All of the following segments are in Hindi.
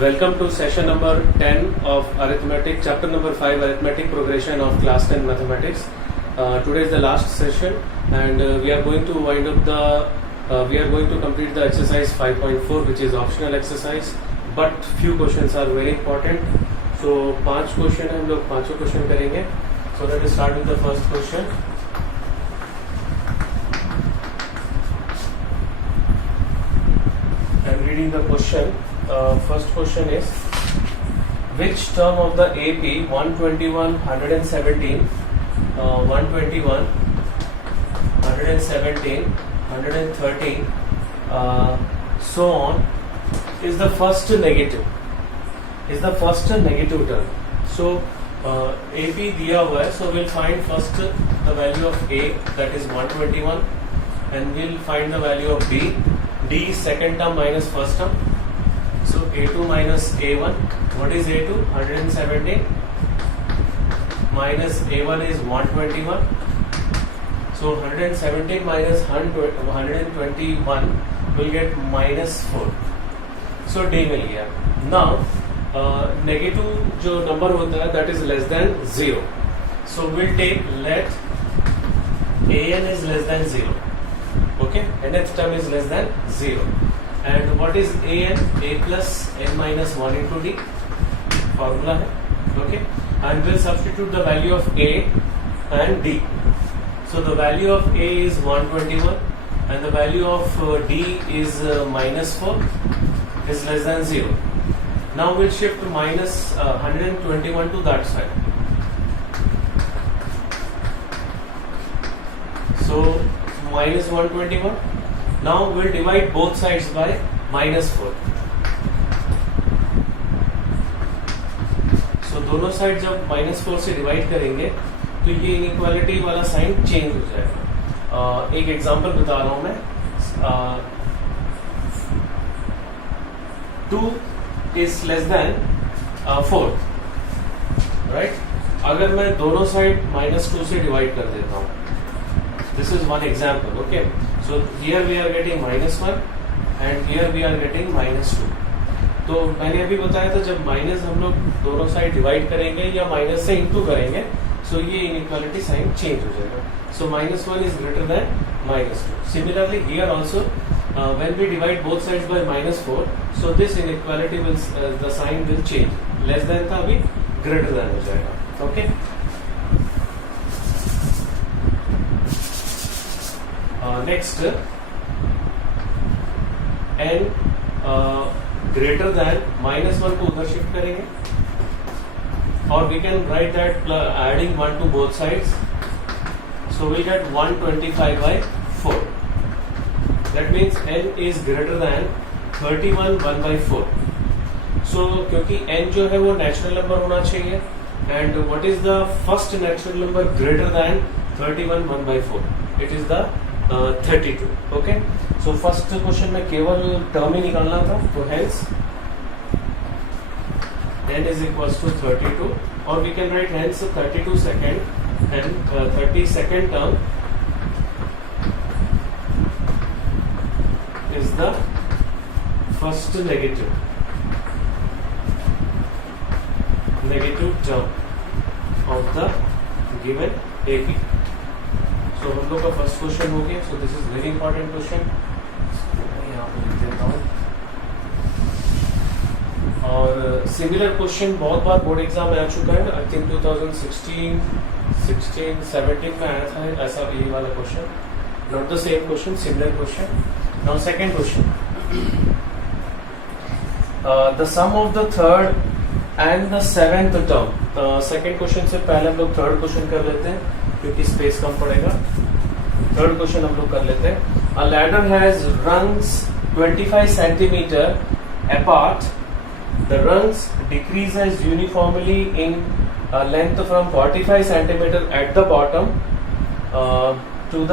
Welcome to session number 10 of arithmetic, chapter number 5, arithmetic progression of class 10 mathematics. Today is the last session, and we are going to wind up we are going to complete the exercise 5.4, which is optional exercise, but few questions are very important. So 5 question है, हम लोग 5 क्वेश्चन करेंगे. So let us start with the first question. I'm reading the question. First question is, which term of the AP 121, 117, 121, 117, 113, so on, is the first negative? Is the first negative term? So AP दिया हुआ है, so we'll find first the value of A, that is 121, and we'll find the value of B. D is second term minus first term. So A2 minus A1. What is A2? 117 minus A1 is 121. So 117 minus 121 will get minus 4. So D मिल गया. Now negative जो number होता है, that is less than 0. So we'll take let an is less than 0. Okay, nth term is less than 0. And what is an? A plus n minus 1 into d formula है. Okay, and we'll substitute the value of A and D. So the value of A is 121 and the value of D is minus 4 is less than 0. Now we'll shift minus 121 to that side. So minus 121. Now we'll divide both sides by minus 4. So दोनों साइड जब minus 4 से डिवाइड करेंगे तो ये इनइक्वालिटी वाला साइन चेंज हो जाएगा. एक एग्जांपल बता रहा हूं मैं. 2 is less than 4, right? अगर मैं दोनों साइड minus 2 से डिवाइड कर देता हूं, this is one example. Okay, so here we are getting minus 1 and here we are getting minus 2. तो मैंने अभी बताया था जब माइनस हम लोग दोनों साइड डिवाइड करेंगे या माइनस से इंटू करेंगे, सो ये इनइक्वालिटी साइन चेंज हो जाएगा. सो minus 1 is greater than minus 2. Similarly here also when we divide both sides by minus 4, so this inequality will the sign will change. Less than था अभी greater than हो जाएगा. Okay. Next, n greater than minus 1 को उधर शिफ्ट करेंगे, और we can write that adding 1 to both sides, so we get 125 by 4. That means n is greater than 31 1 by 4. So क्योंकि n जो है वो नेचुरल नंबर होना चाहिए, and what is the first natural number greater than 31 1 by 4? It is the 32. Okay, so first question में केवल टर्म ही निकालना था, तो hence n is equals to 32, or we can write hence 32 second and 32nd term is the first negative term of the given AP. So हम लोग का फर्स्ट क्वेश्चन हो गया. सो this is very important question. यहाँ पे लिख देता हूँ. और सिमिलर क्वेश्चन बहुत बार बोर्ड एग्जाम में आ चुका है. आई थिंक 2016, 17 में आया था ऐसा यही वाला question. Not the same question, similar question. Now second question, the sum of the third and the seventh term. Second question से पहले हम लोग थर्ड क्वेश्चन कर लेते हैं क्योंकि स्पेस कम पड़ेगा. थर्ड क्वेश्चन हम लोग कर लेते हैं. A ladder has rungs 25 centimetre apart. The rungs decreases uniformly in length from 45 centimetre at the bottom to the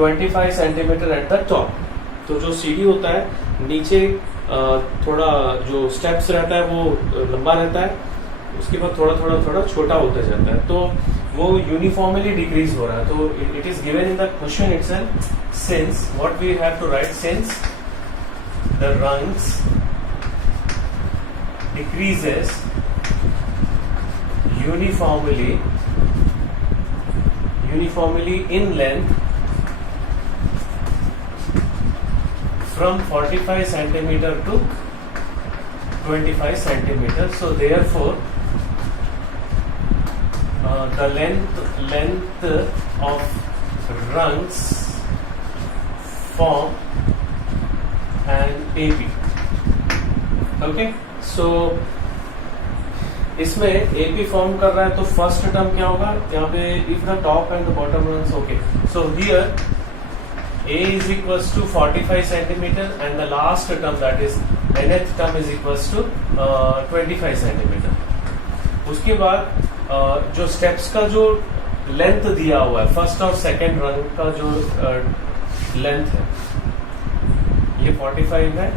25 centimetre at the top. तो जो सीढ़ी होता है नीचे थोड़ा जो स्टेप्स रहता है वो लंबा रहता है, उसके बाद थोड़ा थोड़ा थोड़ा छोटा होता जाता है, तो वो यूनिफॉर्मली डिक्रीज हो रहा है. तो it is given in the question itself. Since what we have to write, since the rungs decreases uniformly in length from 45 centimeter to 25 centimeter. So therefore the length of rungs form an AB. Okay, so इसमें AP फॉर्म कर रहा है तो फर्स्ट टर्म क्या होगा यहाँ पे, if the top and the bottom runs, okay, so here A is equals to 45 centimeter and the last term, that is nth term, is equals to 25 centimeter. उसके बाद जो स्टेप्स का जो लेंथ दिया हुआ है फर्स्ट और सेकंड रन का जो लेंथ है ये 45 है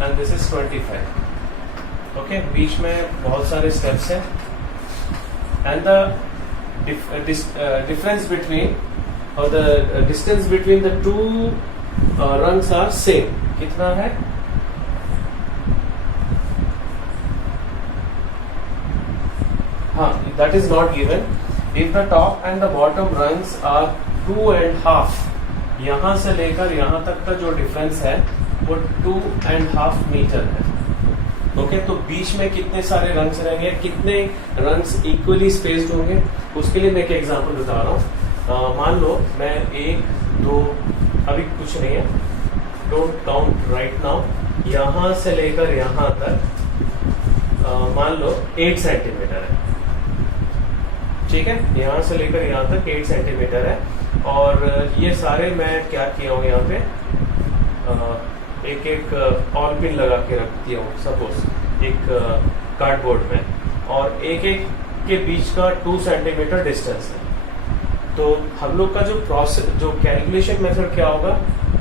एंड दिस इज 25. ओके, बीच में बहुत सारे स्टेप्स हैं एंड द डिफरेंस बिटवीन और the distance between the two rungs are same. कितना है? हाँ, that is not given. If the top and the bottom rungs are 2.5, यहां से लेकर यहां तक का जो डिफरेंस है वो 2.5 मीटर है. ओके, तो बीच में कितने सारे रंग्स रहेंगे, कितने रंग्स इक्वली स्पेस्ड होंगे, उसके लिए मैं एक एग्जांपल बता रहा हूँ. मान लो मैं 1 2, अभी कुछ नहीं है, डोंट काउंट राइट नाउ, यहां से लेकर यहां तक मान लो 8 सेंटीमीटर है. ठीक है, यहां से लेकर यहां तक 8 सेंटीमीटर है और ये सारे मैं क्या किया हूँ यहाँ पे एक एक ऑल पिन लगा के रख दिया हूँ सपोज एक कार्डबोर्ड में, और एक एक के बीच का 2 सेंटीमीटर डिस्टेंस है. तो हम लोग का जो प्रोसेस, जो कैलकुलेशन मेथड क्या होगा,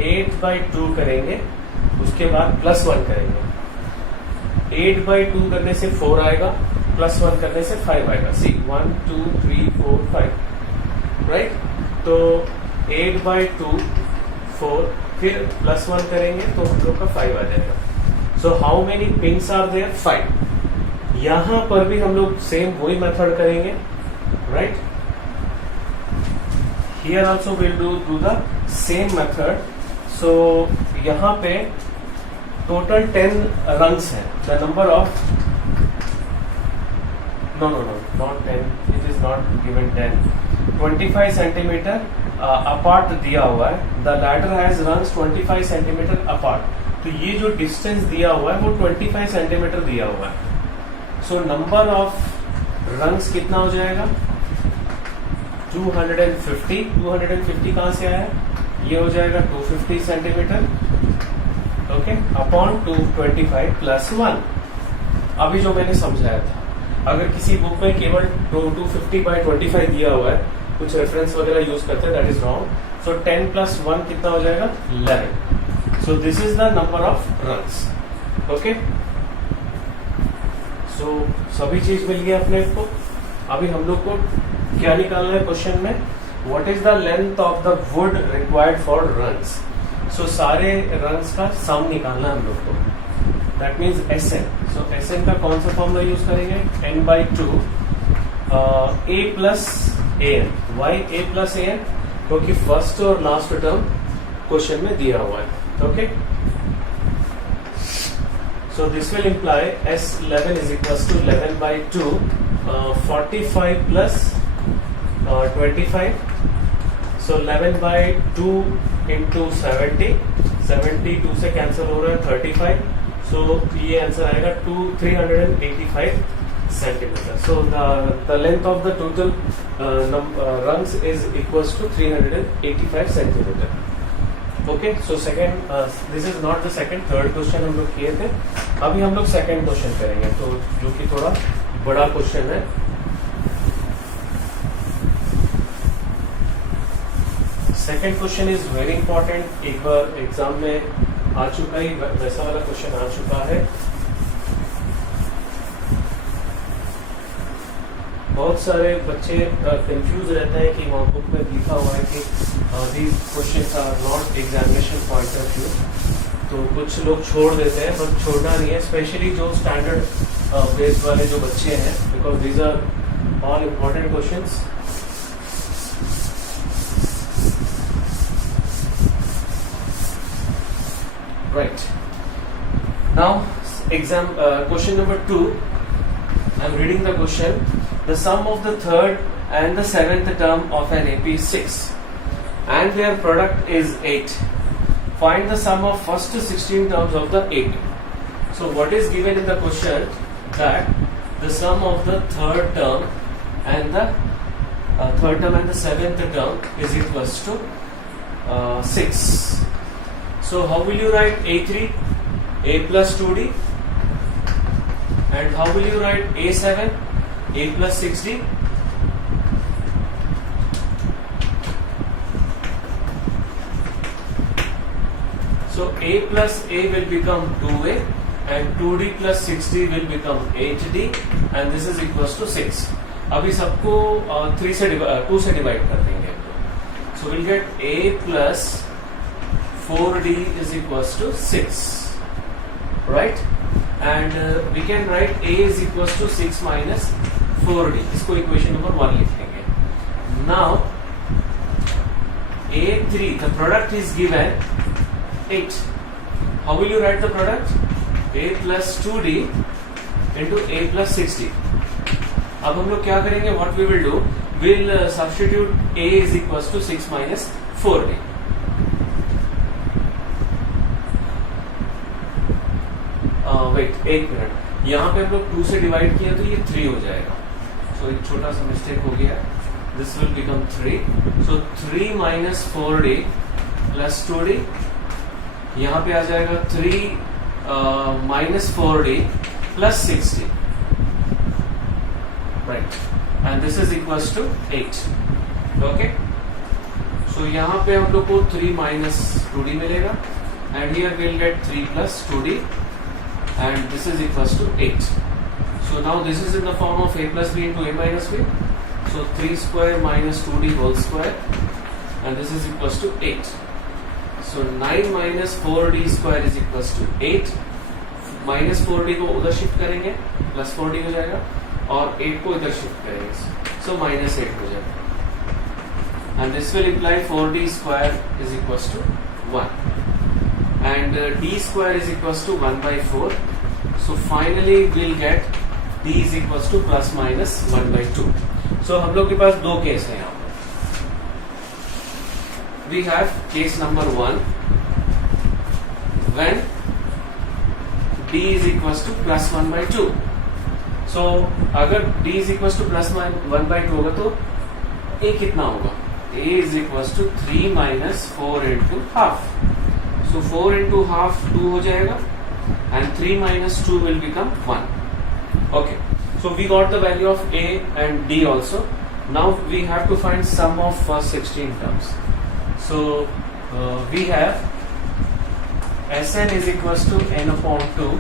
8/2 करेंगे, उसके बाद +1 करेंगे. 8/2 करने से 4 आएगा, +1 करने से 5 आएगा. सी 1 2 3 4 5, राइट. तो 8/2 4, फिर +1 करेंगे तो हम लोग का 5 आ जाएगा. So how many pins are there? 5. यहां पर भी हम लोग सेम वही मेथड करेंगे, right. Here also we'll do the same method. So यहाँ पे total 10 rungs है. The number of no not 10. It is not given 10. 25 centimeter apart दिया हुआ है. The ladder has rungs 25 centimeter apart. तो ये जो distance दिया हुआ है वो 25 centimeter दिया हुआ है. So number of rungs कितना हो जाएगा? 250 कहां से आया? ये हो जाएगा 250 सेंटीमीटर, ओके, अपॉन 225 +1. अभी जो मैंने समझाया था, अगर किसी बुक में केवल 250/25 दिया हुआ है, कुछ रेफरेंस वगैरह यूज करते हैं, दैट इज रॉन्ग. सो 10 + 1 कितना हो जाएगा? 11. So this is the number of runs. Okay, so सभी चीज मिल गया अपने को. अभी हम लोग को क्या निकालना है क्वेश्चन में? What is the length of the wood required for runs. So सारे रन्स का सम निकालना है हम लोग को, that means Sn. So Sn का कौन सा फॉर्मूला यूज करेंगे? n/2 a + an. Why a + an? क्योंकि फर्स्ट और लास्ट टर्म क्वेश्चन में दिया हुआ है. Okay, so this will imply S11 is equals to 11/2, 45 + 25. So 11/2 into 70. 72 से कैंसिल हो रहा है 35. So ये आंसर आएगा 385 centimetre. So the length of the total rungs is equals to 385 centimetre. Okay, so second, this is not the second, third question हम लोग किए थे. अभी हम लोग सेकंड क्वेश्चन करेंगे, तो जो कि थोड़ा बड़ा क्वेश्चन है. Second question is very important. एक बार एग्जाम में आ चुका ही, वैसा वाला क्वेश्चन आ चुका है. बहुत सारे बच्चे कंफ्यूज रहते हैं कि वहाँ बुक में लिखा हुआ है कि these questions are not examination point of view. तो कुछ लोग छोड़ देते हैं, बट छोड़ना नहीं है. स्पेशली जो स्टैंडर्ड बेस्ड वाले जो बच्चे हैं, because these are all important questions. Right. Now, question number 2. I am reading the question. The sum of the third and the seventh term of an AP is 6, and their product is 8. Find the sum of first 16 terms of the AP. So, what is given in the question? That the sum of the third term and the seventh term is equals to 6. So how will you write A3, A plus 2D, and how will you write A7, A plus 6D? So A plus A will become 2A, and 2D plus 6D will become 8D, and this is equals to 6. अभी सबको 2 से डिवाइड कर देंगे. So we'll get A plus 4D is equals to 6, right? And we can write A is equals to 6 minus 4D. इसको इक्वेशन नंबर 1 लिख लेंगे. Now A3, the product is given 8. How will you write the product? A plus 2D into A plus 6D. अब हम लोग क्या करेंगे? What we will do? We'll substitute A is equals to 6 minus 4D. Wait, एक मिनट. यहाँ पे हम लोग 2 से डिवाइड किया तो ये 3 हो जाएगा. सो एक छोटा सा मिस्टेक हो गया. This will become 3. So 3 minus 4D plus 2D. यहाँ पे आ जाएगा 3 minus 4D plus 6D. Right, and this is equals to 8. Okay, so यहाँ पे हम लोग को 3 माइनस 2D मिलेगा, and here will get 3 plus 2D, and this is equals to 8. So now this is in the form of A plus B into A minus B. So 3 square minus 2D whole square, and this is equals to 8. So 9 minus 4D square is equals to 8. Minus 4D को उधर शिफ्ट करेंगे, प्लस 4D हो जाएगा, और 8 को इधर शिफ्ट करेंगे, so minus 8 हो जाएगा. And this will imply 4D square is equals to 1. And D square is equals to 1 by 4. So finally we'll get D is equals to plus minus 1 by 2. So हम लोग के पास दो केस हैं यहाँ पर. We have case number 1 when D is equals to plus 1 by 2. So अगर D is equals to plus 1 by 2 होगा तो A कितना होगा? A is equals to 3 minus 4 into half. So 4 into half 2 हो जाएगा, and 3 minus 2 will become 1. Okay, so we got the value of A and D also. Now we have to find sum of first 16 terms. So we have Sn is equals to n upon 2,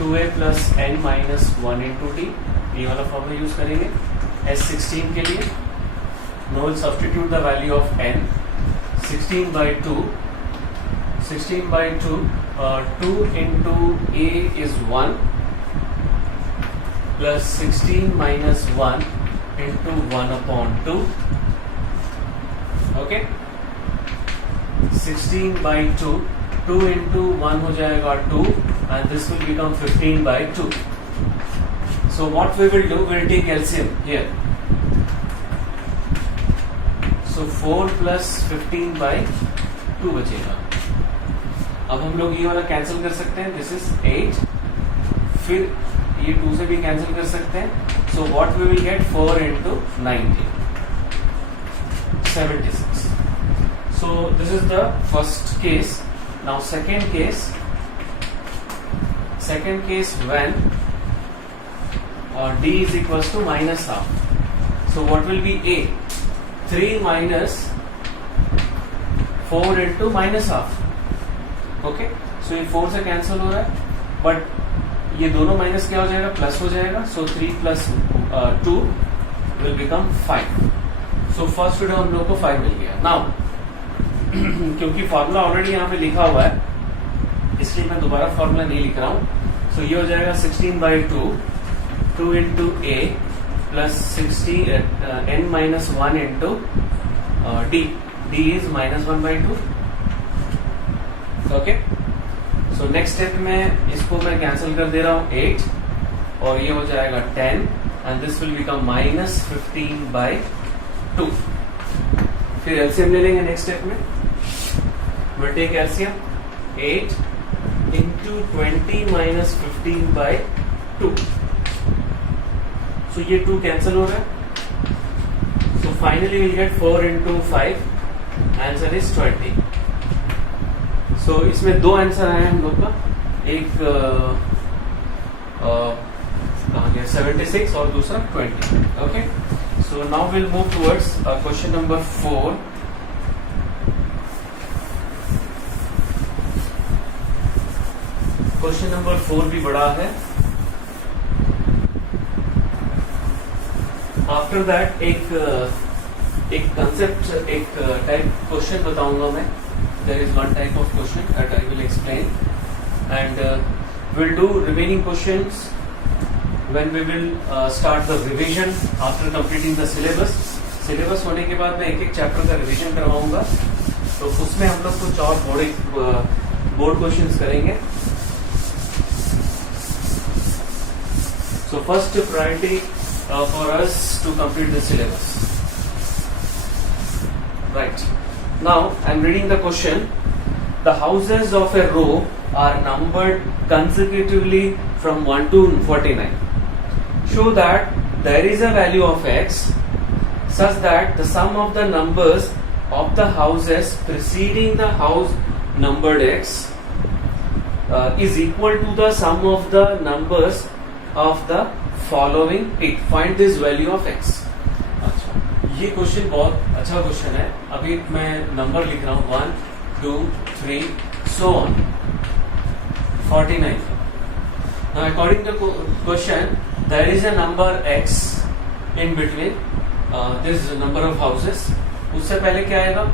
2A plus n minus 1 into D. ये वाला फॉर्मूला यूज करेंगे S16 के लिए. Now we'll substitute the value of n. 16 by 2. 16 by 2, 2 into A is 1 plus 16 minus 1 into 1 upon 2. Okay, 16 by 2, 2 into 1 हो जाएगा 2, and this will become 15 by 2. So what we will do, we'll take LCM here. So 4 plus 15 by 2 बचेगा. अब हम लोग ये वाला कैंसिल कर सकते हैं. This is 8. फिर ये 2 से भी कैंसिल कर सकते हैं. So what we will get 4 into 90, 76. So this is the first case. Now second case when D is equals to minus half. So what will be A? 3 minus 4 into minus half. Okay, सो ये 4 से कैंसिल हो रहा है, बट ये दोनों माइनस क्या हो जाएगा? प्लस हो जाएगा. सो 3 plus 2 will become 5. So first term हम लोग को 5 मिल गया. नाउ क्योंकि फॉर्मूला ऑलरेडी यहाँ पे लिखा हुआ है, इसलिए मैं दोबारा फॉर्मूला नहीं लिख रहा हूँ. सो ये हो जाएगा 16 by 2 2 into a plus 60 n minus 1 into d. d is minus 1 by 2. Okay, so next step में इसको मैं कैंसिल कर दे रहा हूं 8 और ये हो जाएगा 10 and this will become minus 15 by 2. फिर एलसीएम ले लेंगे नेक्स्ट स्टेप में. we'll take LCM 8 into 20 minus 15 by 2. So ये 2 कैंसिल हो रहा है. So finally we'll get 4 into 5. Answer is 20. So इसमें दो आंसर आए हम लोग का. एक कहाँ गया 76 और दूसरा 20. Okay. So now we'll move towards question number 4. Question number 4 भी बड़ा है. आफ्टर दैट एक कंसेप्ट, एक टाइप क्वेश्चन बताऊंगा मैं. There is one type of question that I will explain and will do remaining questions when we will start the revision after completing the syllabus. Syllabus होने के बाद मैं एक एक चैप्टर का रिवीजन करवाऊंगा, तो उसमें हम लोग कुछ और बोर्ड क्वेश्चंस करेंगे. So first priority for us to complete the syllabus. Right. Now I am reading the question. The houses of a row are numbered consecutively from 1 to 49. Show that there is a value of x such that the sum of the numbers of the houses preceding the house numbered x is equal to the sum of the numbers of the following it. Find this value of x. अच्छा, ये क्वेश्चन बहुत अच्छा क्वेश्चन है. अभी मैं नंबर लिख रहा हूँ 1 2 3 so on 49. Now according to question there is a number x in between this number of houses. उससे पहले क्या आएगा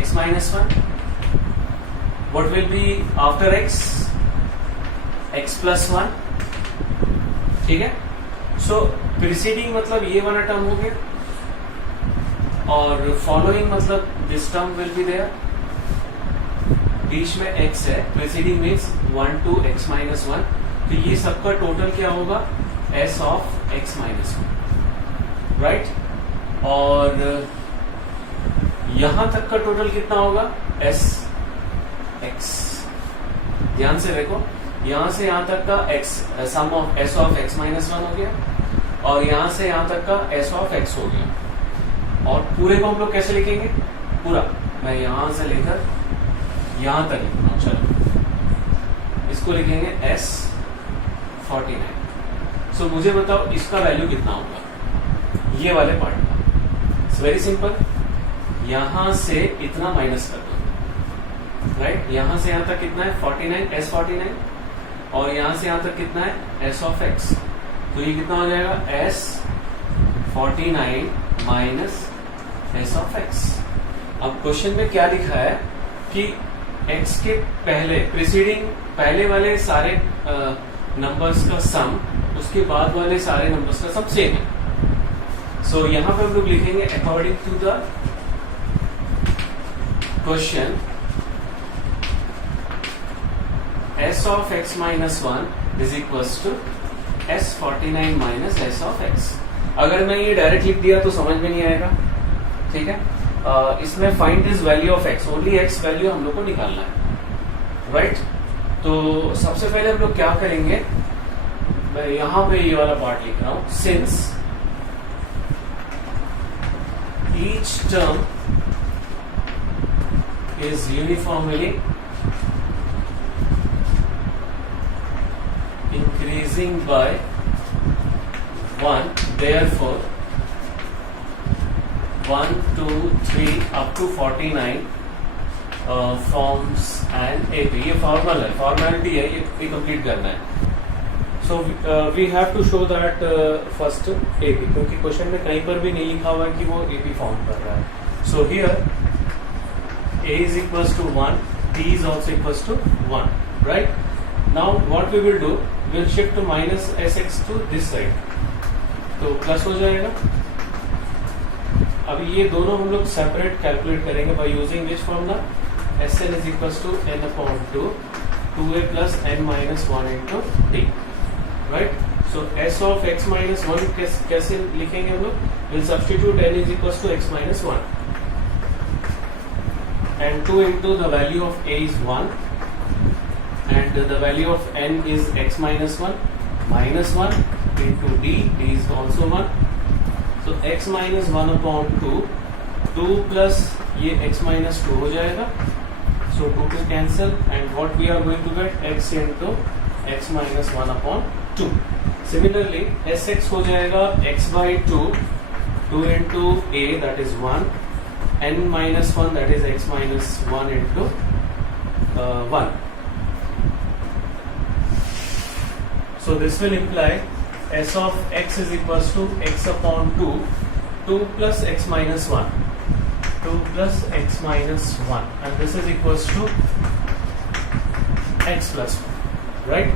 x minus 1. What will be after x? x plus 1. ठीक है. सो प्रीसीडिंग मतलब ये वाला टर्म हो गया और फॉलोइंग मतलब this term will be there. बीच में x है. Preceding means 1 to x minus 1. तो ये सबका टोटल क्या होगा s of x minus 1. Right. और यहां तक का टोटल कितना होगा s x. ध्यान से देखो, यहां से यहां तक का x sum of s of x minus 1 हो गया और यहां से यहां तक का s ऑफ x हो गया. और पूरे को हम लोग कैसे लिखेंगे? पूरा मैं यहां से लेकर यहां तक लिख रहा हूं. चलो इसको लिखेंगे s 49. सो मुझे बताओ इसका वैल्यू कितना होगा ये वाले पार्ट का. It's very simple. यहां से इतना माइनस कर दो. राइट. यहां से यहां तक कितना है 49 s 49 और यहां से यहां तक कितना है s ऑफ x. तो ये कितना हो जाएगा s 49 minus s of x. अब क्वेश्चन में क्या लिखा है कि x के पहले प्रीसीडिंग पहले वाले सारे नंबर्स का सम उसके बाद वाले सारे नंबर्स का सम सेम है. सो यहां पे हम लोग लिखेंगे according to the question s of x minus 1 is equals to s 49 minus s of x. अगर मैं ये डायरेक्ट लिख दिया तो समझ में नहीं आएगा. ठीक है. इसमें find this value of x. Only x value हम लोग को निकालना है. राइट. तो सबसे पहले हम लोग क्या करेंगे, मैं यहां पे ये वाला पार्ट लिख रहा हूं. Since each term is uniformly increasing by 1, therefore 1 2 3 up to 49 forms an AP. ये फॉर्मल है, फॉर्मेलिटी है, ये कंप्लीट करना है. So we have to show that first AP, क्योंकि क्वेश्चन में कहीं पर भी नहीं लिखा हुआ है कि वो AP फॉर्म कर रहा है. So here A is equals to 1, B is also equals to 1. Right. Now what we will do, will shift minus s x to this side, तो प्लस हो जाएगा। अभी ये दोनों हम लोग सेपरेट कैलकुलेट करेंगे by using which formula, s n is equal to n upon two, 2a plus n minus 1 into d, right. So s of x minus 1 कैसे लिखेंगे हम लोग, will substitute n is equal to x minus 1 and 2 into the value of a is 1 and the value of n is x minus 1 minus 1 into d, d is also 1, so x minus 1 upon 2, 2 plus ये x minus 2 हो जाएगा, so 2 to cancel and what we are going to get, x into x minus 1 upon 2. Similarly sx हो जाएगा x by 2, 2 into a that is 1, n minus 1 that is x minus 1 into 1. So this will imply s of x is equals to x upon 2, 2 plus x minus 1, 2 plus x minus 1 and this is equals to x plus 1, right.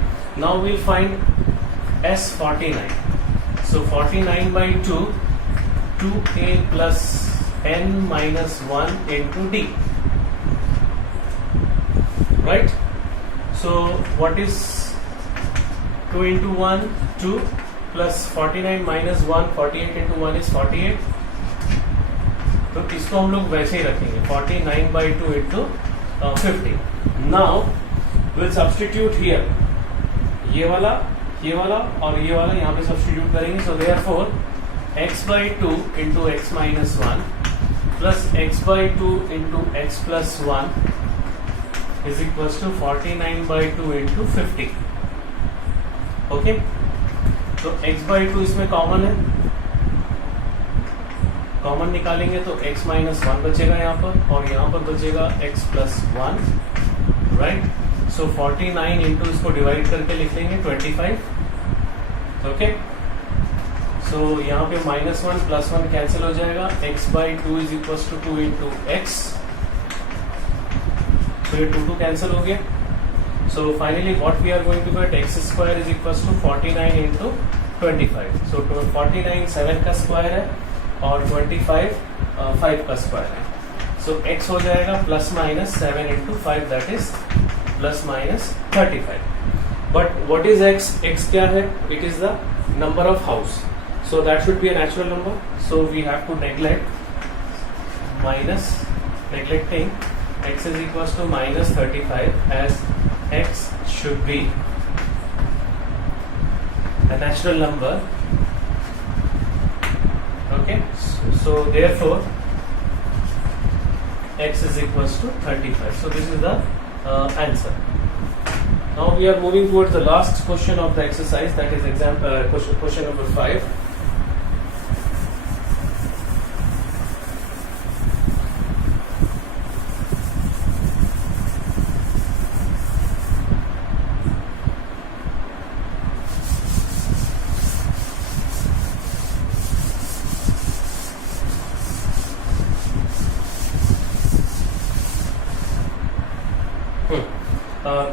Now we'll find s 49. So 49 by 2, 2a plus n minus 1 into d, right. So what is 2 into 1, 2 plus 49 minus 1, 48 into 1 is 48, तो इसको हम लोग वैसे ही रखेंगे 49 by 2 into 50. Now we'll substitute here, ये वाला और ये वाला यहाँ पे सब्स्टिट्यूट करेंगे, so therefore x by 2 into x minus 1 plus x by 2 into x plus 1 is equals to 49 by 2 into 50. Okay, तो x by 2 इसमें कॉमन है, कॉमन निकालेंगे तो x minus 1 बचेगा यहाँ पर और यहाँ पर बचेगा x plus 1, राइट. सो 49 इंटू इसको डिवाइड करके लिख लेंगे 25, ओके. सो यहाँ पे माइनस 1 प्लस 1 कैंसिल हो जाएगा, x by 2 is equal to 2 into x, तो ये 2 कैंसिल हो गया. So finally what we are going to get, x square is equal to 49 into 25. So 49 7 का स्क्वायर है और 25 5 का स्क्वायर है. सो x हो जाएगा plus minus 7 into 5 that is plus minus 35. But what is x, x क्या है, it is the number of house. So that should be a natural number. So we have to neglecting x is equals to minus 35 as x should be a natural number. Okay. So therefore x is equals to 35. So this is the answer. Now we are moving towards the last question of the exercise, that is question number 5.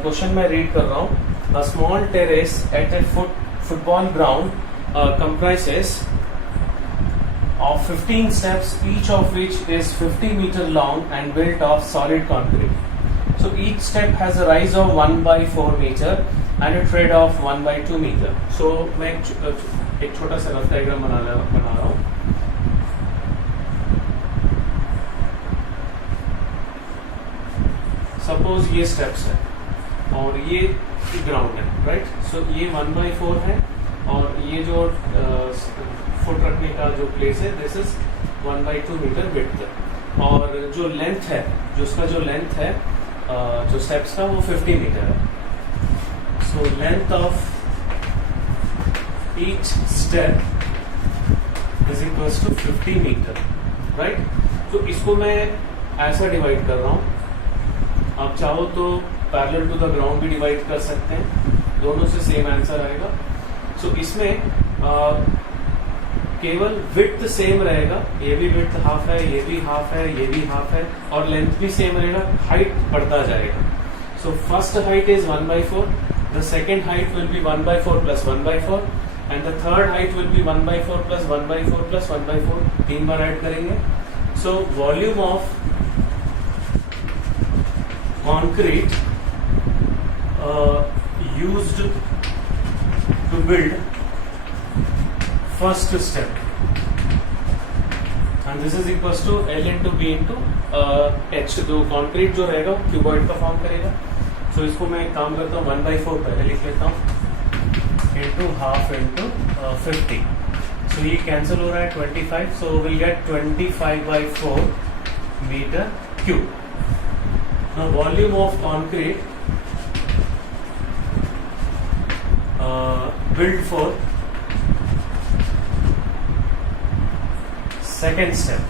Question मैं रीड कर रहा हूँ. A small terrace at a football ground comprises of 15 steps, each of which is 50 meter long and built of solid concrete. So each step has a rise of 1 by 4 meter and a tread of 1 by 2 meter. So मैं एक छोटा सा रफ डायग्राम बना रहा हूँ. सपोज ये स्टेप्स है और ये ग्राउंड है, राइट. सो ये 1 by 4 है और ये जो फुट रखने का जो प्लेस है this is 1 by 2 metre width, और जो लेंथ है, जो लेंथ है जो स्टेप्स का वो 50 मीटर है. So length of each step is equals to 50 metre, right. तो इसको मैं ऐसा डिवाइड कर रहा हूँ. आप चाहो तो पैरेलल टू द ग्राउंड भी डिवाइड कर सकते हैं, दोनों से सेम आंसर आएगा. सो इसमें केवल विड्थ सेम रहेगा, ये भी विड्थ हाफ है, ये भी हाफ है, ये भी हाफ है, और लेंथ भी सेम रहेगा, हाइट बढ़ता जाएगा. So first height is 1 by 4, the second height will be 1 by 4 plus 1 by 4 and the third height will be 1 by 4 plus 1 by 4 plus 1 by 4. 3 bar add करेंगे. So volume of concrete used to build first step, and this is equals to L into B into H. तो concrete जो रहेगा क्यूबॉइड का फॉर्म करेगा. So इसको मैं एक काम करता हूँ 1 by 4 पहले लिख लेता हूँ into half into 50. So ये कैंसिल हो रहा है 25. So we'll get 25 by 4 meter cube. Now volume of concrete built for second step.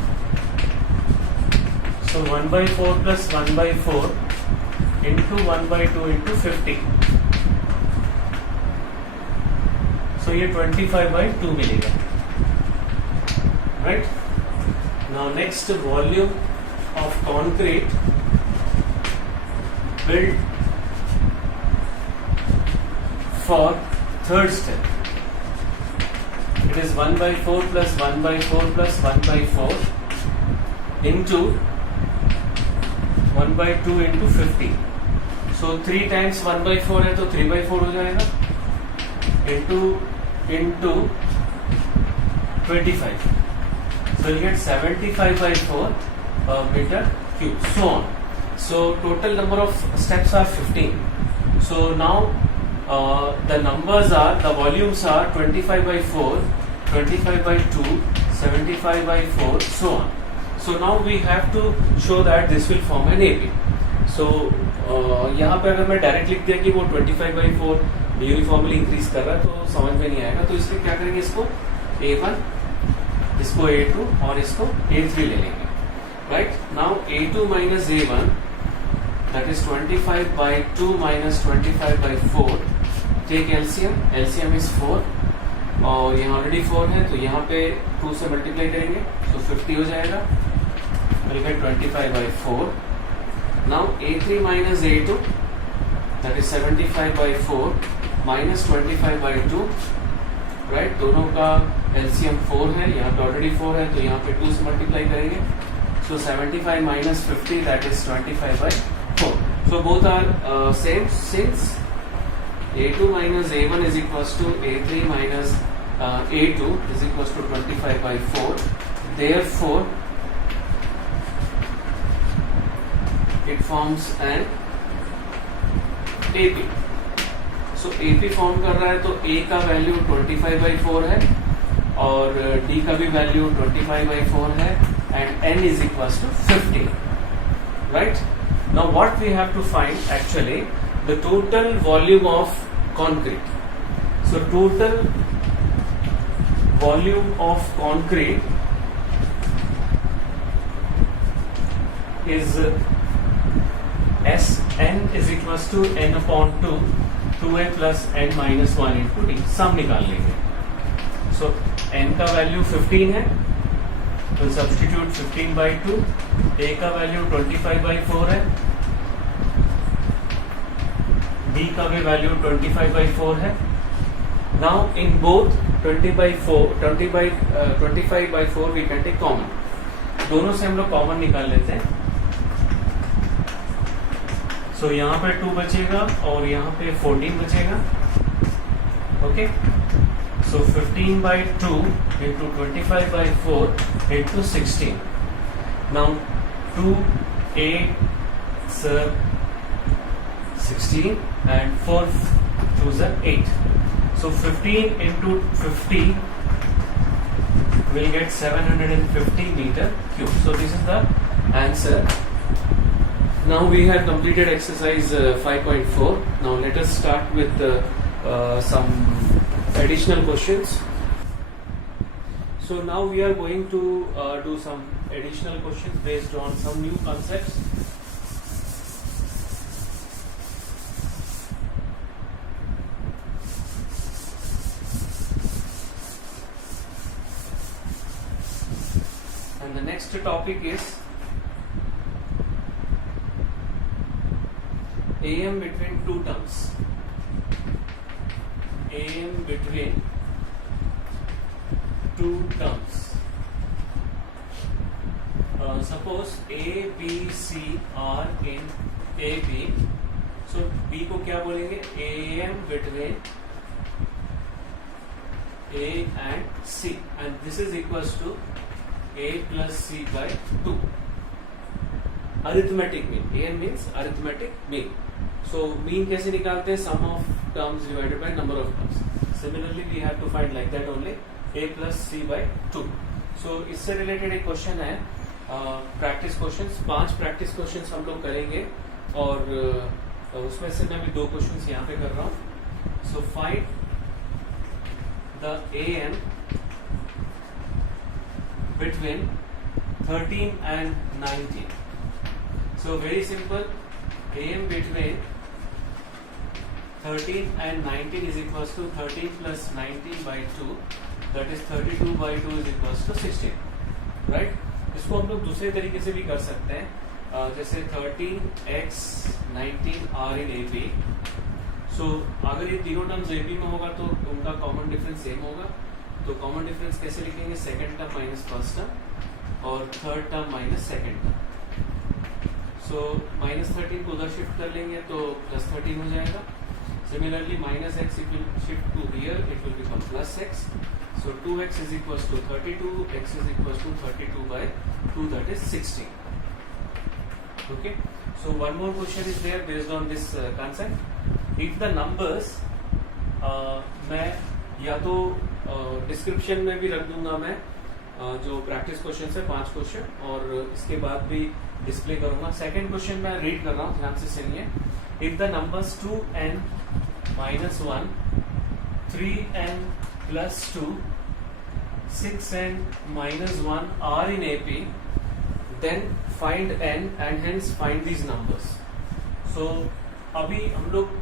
So 1 by 4 plus 1 by 4 into 1 by 2 into 50. So ये 25 by 2 मिलेगा. Right? Now next, volume of concrete built for third step. It is 1 by 4 plus 1 by 4 plus 1 by 4 into 1 by 2 into 50. So 3 times 1 by 4 है तो 3 by 4 हो जाएगा into 25. So you get 75 by 4 meter cube. So on. So total number of steps are 15. So now the numbers are, the volumes are 25 by 4, 25 by 2, 75 by 4, so on. So now we have to show that this will form an AP. So यहाँ पे अगर मैं डायरेक्ट लिख दिया कि वो 25 by 4 यूनिफॉर्मली इंक्रीज कर रहा है तो समझ में नहीं आएगा. तो इसलिए क्या करेंगे, इसको A1, इसको A2 और इसको A3 ले लेंगे. Right. Now A2 minus A1, that is 25 by 2 minus 25 by 4. Take LCM. LCM is 4 और यहाँ ऑलरेडी 4 है तो यहाँ पे 2 से मल्टीप्लाई करेंगे तो 50 हो जाएगा. we'll get 25 by 4. Now A3 minus A2, that is 75 by 4 minus 25 by 2. Right. दोनों का LCM 4 है, यहाँ पे ऑलरेडी 4 है तो यहाँ पे 2 से मल्टीप्लाई करेंगे. So 75 minus 50, that is 25 by 4. So both are same, since A2 minus A1 is equals to A3 minus A2 is equals to 25 by 4. Therefore, it forms an AP. So AP form कर रहा है तो A का वैल्यू 25 by 4 है और D का भी वैल्यू 25 by 4 है and N is equals to 50. Right? Now what we have to find actually the total volume of concrete. So total volume of concrete is Sn is equals to n upon 2, 2a plus n minus 1 into d. सम निकाल लेंगे. So n का वैल्यू 15 है तो सब्स्टिट्यूट 15 by 2. a का वैल्यू 25 by 4 है. D का भी वैल्यू 25 by 4 है. Now in both 25 by 4 we can take common. दोनों से हम लोग कॉमन निकाल लेते हैं. So यहाँ पे 2 बचेगा और यहाँ पे 14 बचेगा. Okay. So 15 by 2 into 25 by 4 into 16. Now 2a sir 16 and 4 2s are 8. So 15 into 50 will get 750 meter cube. So this is the answer. Now we have completed exercise 5.4. Now let us start with some additional questions. So now we are going to do some additional questions based on some new concepts. And the next topic is AM between two terms. AM between two terms. Suppose A, B, C are in AB. So B को क्या बोलेंगे? AM between A and C, and this is equals to A plus C by 2. Arithmetic mean. AM means arithmetic mean. So mean कैसे निकालते हैं? Sum of terms divided by number of terms. Similarly, we have to find like that only A plus C by 2. So इससे related एक question है, प्रैक्टिस क्वेश्चंस, 5 प्रैक्टिस क्वेश्चंस हम लोग करेंगे और उसमें से मैं भी 2 क्वेश्चंस यहाँ पे कर रहा हूँ. So find the AM between 13 and 19. So very simple, AM between 13 and 19 is equals to 13 plus 19 by 2, that is 32 by 2 is equals to 16, right? इसको हम लोग दूसरे तरीके से भी कर सकते हैं, जैसे 13x 19 आर इन AP. सो अगर ये तीनों टर्म्स AP में होगा तो उनका कॉमन डिफरेंस सेम होगा. तो कॉमन डिफरेंस कैसे लिखेंगे? Second term minus first term और third term minus second term. So minus 13 को उधर शिफ्ट कर लेंगे तो प्लस 13 हो जाएगा. Similarly minus x it will shift to here, it will become plus x. So 2x is equals to 32, x is equals to 32 by 2, that is 16. Okay. So one more question is there based on this concept. If the numbers, मैं या तो डिस्क्रिप्शन में भी रख दूंगा मैं जो प्रैक्टिस क्वेश्चन है 5 क्वेश्चन, और इसके बाद भी डिस्प्ले करूंगा. सेकेंड क्वेश्चन मैं रीड कर रहा हूँ, ध्यान से सुनिए. If the numbers 2n minus 1, 3n plus 2, 6n minus 1 are in AP, then find n and hence find these numbers. So अभी हम लोग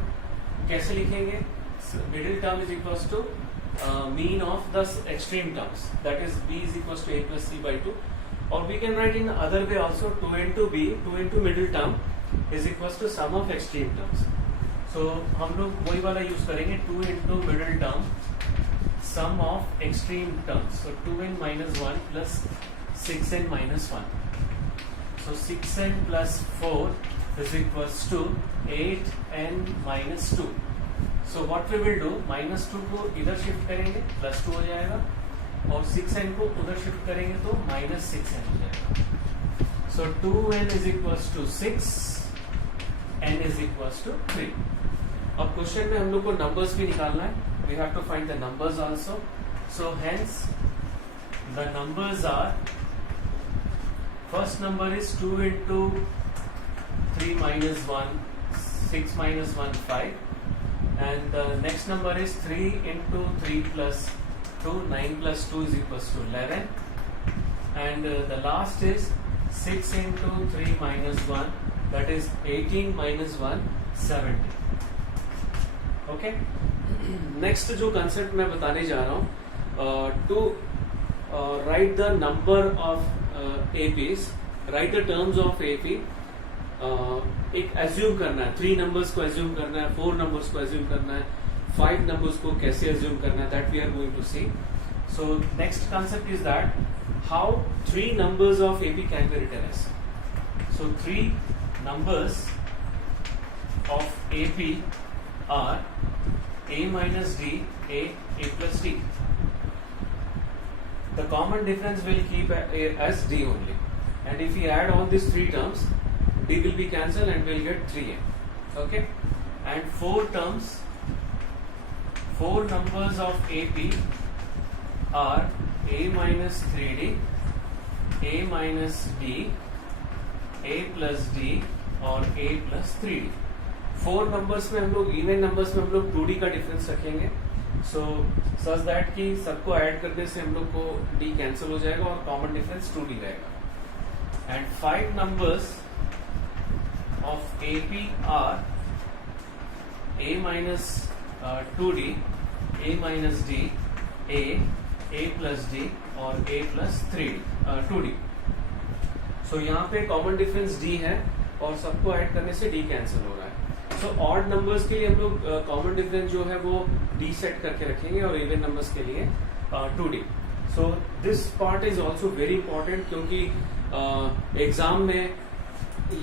कैसे लिखेंगे? Middle term is equals to mean of the extreme terms, that is b is equals to a plus c by 2, or we can write in other way also, 2 into b, 2 into middle term is equals to sum of extreme terms. So हम लोग वही वाला यूज करेंगे, 2 into middle term sum of extreme terms. So 2n minus 1 plus 6n minus 1. So 6n plus 4 is equals to 8n minus 2. So what we will do, minus 2 को इधर शिफ्ट करेंगे, प्लस 2 हो जाएगा, और 6n को उधर शिफ्ट करेंगे तो माइनस 6n हो जाएगा. So 2n is equals to 6, n is equals to 3. अब क्वेश्चन में हम लोग को नंबर्स भी निकालना है. We have to find the numbers also. So hence the numbers are, first number is 2 into 3 minus 1, 6 minus 1, 5. And the next number is 3 into 3 plus 2, 9 plus 2 is equals to 11. And the last is 6 into 3 minus 1, that is 18 minus 1, 17. Okay? Next जो कंसेप्ट मैं बताने जा रहा हूँ, to write the number of APs, write the terms of AP. एक एज्यूम करना है, 3 नंबर्स को एज्यूम करना है, 4 नंबर्स को एज्यूम करना है, 5 नंबर्स को कैसे एज्यूम करना है, that we are going to see. So next concept is that how 3 numbers of AP can be written as. So 3 numbers of AP are a minus d, a plus d. The common difference will keep as d only, and if we add all these 3 terms, d will be cancelled and we'll get 3a. Okay, and 4 terms, 4 numbers of AP are a minus 3d, a minus d, a plus d और a plus 3d. 4 नंबर्स में हम लोग, इवन नंबर्स में हम लोग 2d का डिफरेंस रखेंगे. सो सच दैट कि सबको ऐड करने से हम लोग को d कैंसिल हो जाएगा और कॉमन डिफरेंस 2d रहेगा. And 5 numbers of AP are a minus 2d, a minus d, a plus d और a plus 2d. सो यहाँ पे कॉमन डिफरेंस d है और सबको ऐड करने से d कैंसिल हो रहा है. सो ऑड नंबर्स के लिए हम लोग कॉमन डिफरेंस जो है वो d सेट करके रखेंगे और इवन नंबर्स के लिए 2d. So this part is also very important, क्योंकि एग्जाम में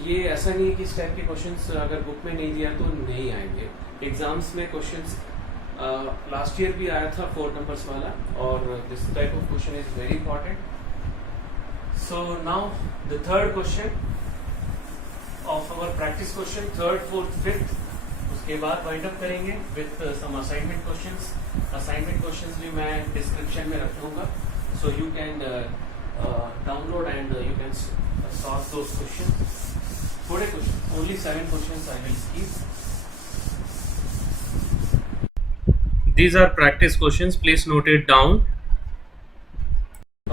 ये ऐसा नहीं है कि इस टाइप के क्वेश्चंस अगर बुक में नहीं दिया तो नहीं आएंगे. एग्जाम्स में क्वेश्चंस लास्ट ईयर भी आया था 4 नंबर्स वाला, और this type of question is very important. So now the third question of our practice question, third, fourth, fifth. उसके बाद वाइंड अप करेंगे with some assignment questions. Assignment questions भी मैं डिस्क्रिप्शन में रख दूंगा, so you can download and you can solve those questions. थोड़े question, only 7 questions I will keep. These are practice questions, please note it down.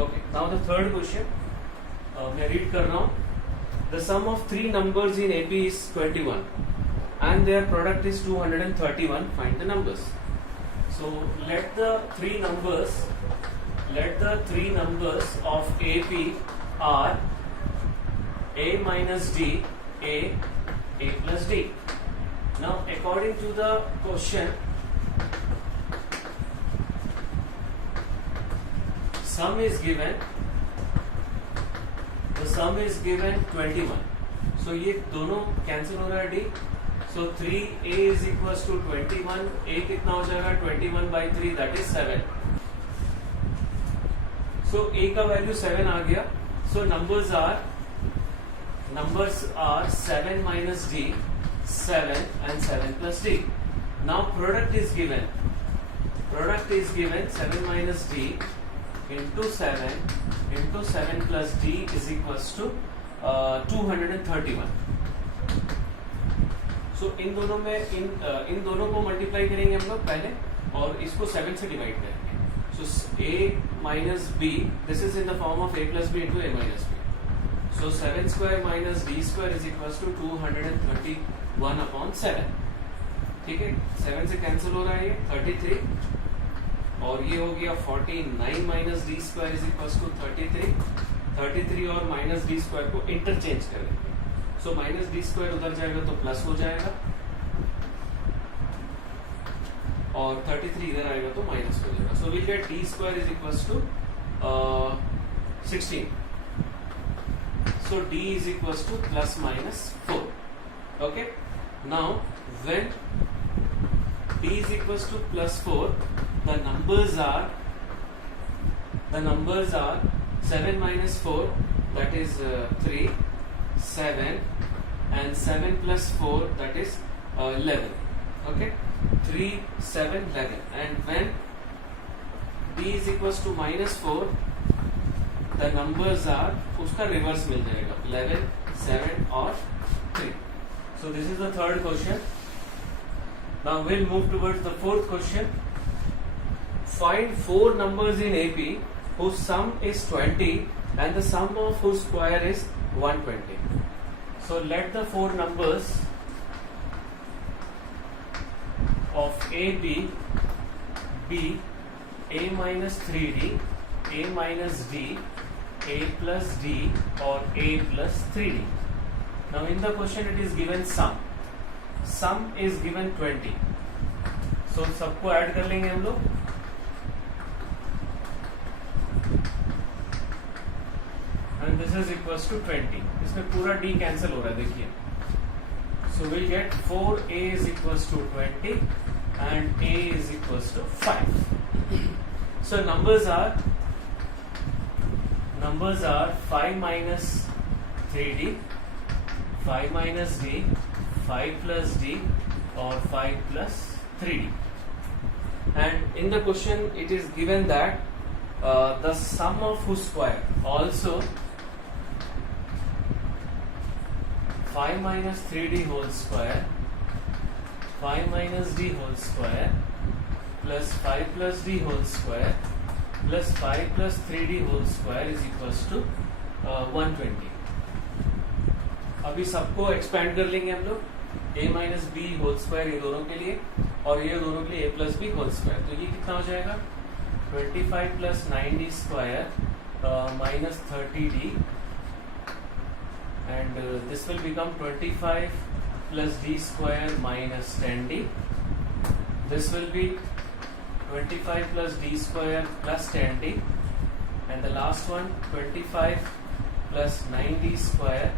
Okay, now the third question, मैं read कर रहा हूँ. The sum of 3 numbers in AP is 21 and their product is 231. Find the numbers. So let the three numbers of AP are A minus D, A plus D. Now according to the question, sum is given, the sum is given 21. So ये दोनों कैंसिल हो रहा है D. So 3A is equals to 21. A कितना हो जाएगा? 21 by 3, that is 7. So A का वैल्यू 7 आ गया. So numbers are 7 minus D, 7 and 7 plus D. Now product is given 7 minus D into 7 plus D is equals to 231. So इन दोनों में इन दोनों को मल्टीप्लाई करेंगे हम लोग पहले, और इसको 7 से डिवाइड करेंगे. So A minus B, this is in the form of A plus B into A minus B. So 7 square minus D square is equals to 231 upon 7. ठीक है, 7 से कैंसिल हो रहा है ये 33, और ये हो गया 49 minus d square is equal to 33 और माइनस डी स्क्वायर को इंटरचेंज करेंगे. सो माइनस डी स्क्वायर उधर जाएगा तो प्लस हो जाएगा, और 33 इधर आएगा तो माइनस हो जाएगा. So will get d square is equal to 16. Minus डी इज इक्वल टू प्लस माइनस 4. Okay, now when d is equals to plus 4, the numbers are 7 minus 4, that is 3, 7 and 7 plus 4, that is 11. Okay, 3, 7, 11. And when d is equals to minus 4, the numbers are, उसका reverse मिल जाएगा, 11, 7 और 3. So this is the third question. Now we'll move towards the fourth question. Find 4 numbers in AP whose sum is 20 and the sum of whose square is 120. So let the 4 numbers of AP be A minus 3D, A minus D, A plus D or A plus 3D. Now in the question it is given sum. Sum is given 20. So सबको ऐड कर लेंगे हम लोग. And this is equals to 20. इसमें पूरा D कैंसिल हो रहा है, देखिए. So we'll get 4A is equals to 20 and A is equals to 5. So numbers are 5 minus 3D, 5 minus D, 5 plus D or 5 plus 3D. And in the question it is given that the sum of whose square, also 5 minus 3D whole square, 5 minus D whole square plus 5 plus D whole square plus 5 plus 3D whole square is equals to 120. अभी सबको एक्सपेंड कर लेंगे हम लोग. A minus b whole square ये दोनों के लिए, और ये दोनों के लिए A plus b whole square. तो ये कितना हो जाएगा? 25 plus 9D square minus 30D, and this will become 25 plus d square minus 10d. This will be 25 plus d square plus 10d, and the last one 25 plus 9d square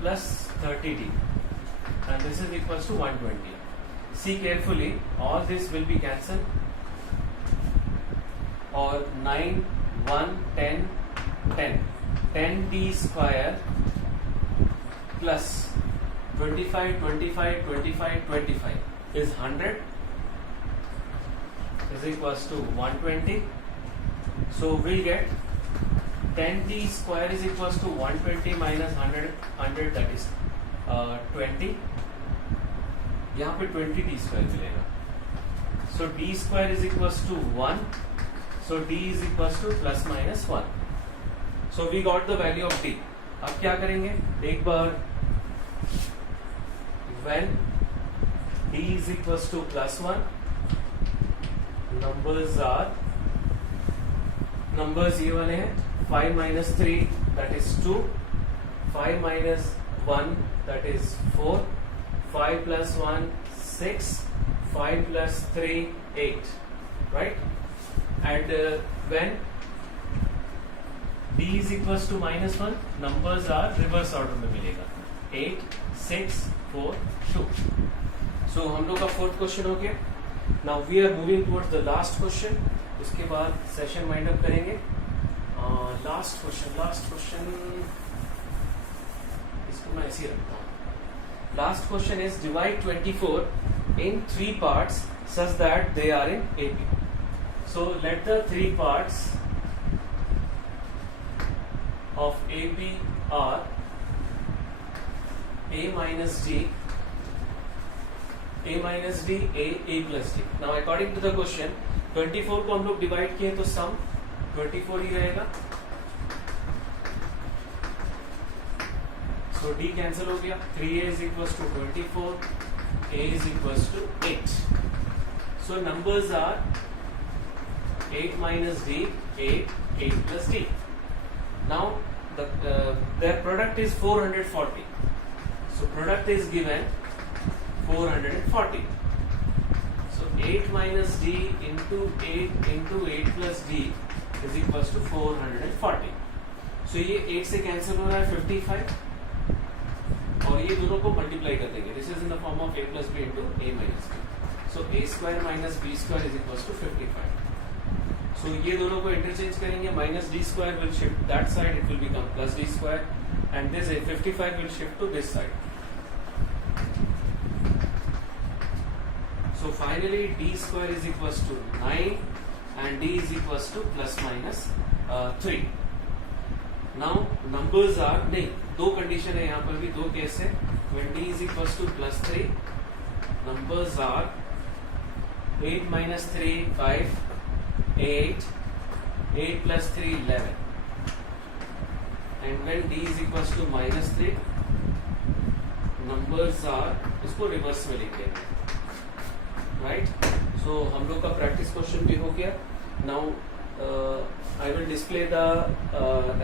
plus 30d, and this is equals to 120. See carefully, all this will be cancelled, or 9, 1, 10, 10. 10d square plus 25, 25, 25, 25 is 100 is equals to 120. So we'll get 10d square is equals to 120 minus 100, that is 20. यहाँ पे 20d square मिलेगा. So d square is equals to 1. So d is equals to plus minus 1. So we got the value of d. अब क्या करेंगे? एक बार when d is equals to plus 1, numbers ये वाले हैं. 5 minus 3 that is 2. 5 minus 1 that is 4. 5 plus 1 6. 5 plus 3 8. Right? And when d is equals to minus 1, numbers are reverse order में मिलेगा. 8, 6, 4, 2. So हम लोग का फोर्थ क्वेश्चन हो गया. Now we are moving towards the last question. इसके बाद सेशन वाइंड अप करेंगे. लास्ट क्वेश्चन इसको मैं ऐसे ही रखता हूँ. Last question is divide 24 in 3 parts such that they are in AP. So let the 3 parts of AP are A minus D, A minus D, A plus D. Now according to the question, 24 को हम लोग डिवाइड किए तो सम 24 ही रहेगा. So D कैंसिल हो गया. 3A is equals to 24, A is equals to 8. So numbers are 8 minus D, 8, 8 plus D. Now their product is 440. So product is given 440. So 8 minus D into 8 plus D is equals to 440. So ये 8 से कैंसिल हो रहा है 55, और ये दोनों को मल्टीप्लाई कर देंगे. This is in the form of A plus B into A minus B. So A square minus B square is equals to 55. So ये दोनों को इंटरचेंज करेंगे. Minus D square will shift that side, it will become plus D square, and this 55 will shift to this side. So finally D square is equals to 9 and D is equals to plus minus 3. Now numbers are, नहीं, दो कंडीशन है यहाँ पर भी, दो केस है. When D is equals to plus 3, numbers are 8 minus 3 5, 8, 8 plus 3 11. And when D is equals to minus 3, numbers are, इसको रिवर्स में लिख देंगे. Right? So हम लोग का प्रैक्टिस क्वेश्चन भी हो गया. Now I will display the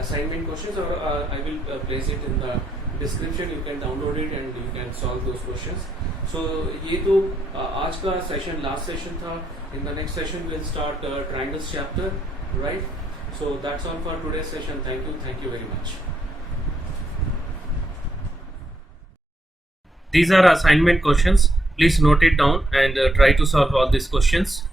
assignment questions, or I will place it in the description. You can download it and you can solve those questions. So ये तो आज का सेशन लास्ट सेशन था. In the next session we'll start triangles chapter, right? So that's all for today's session. Thank you very much. These are assignment questions. Please note it down and try to solve all these questions.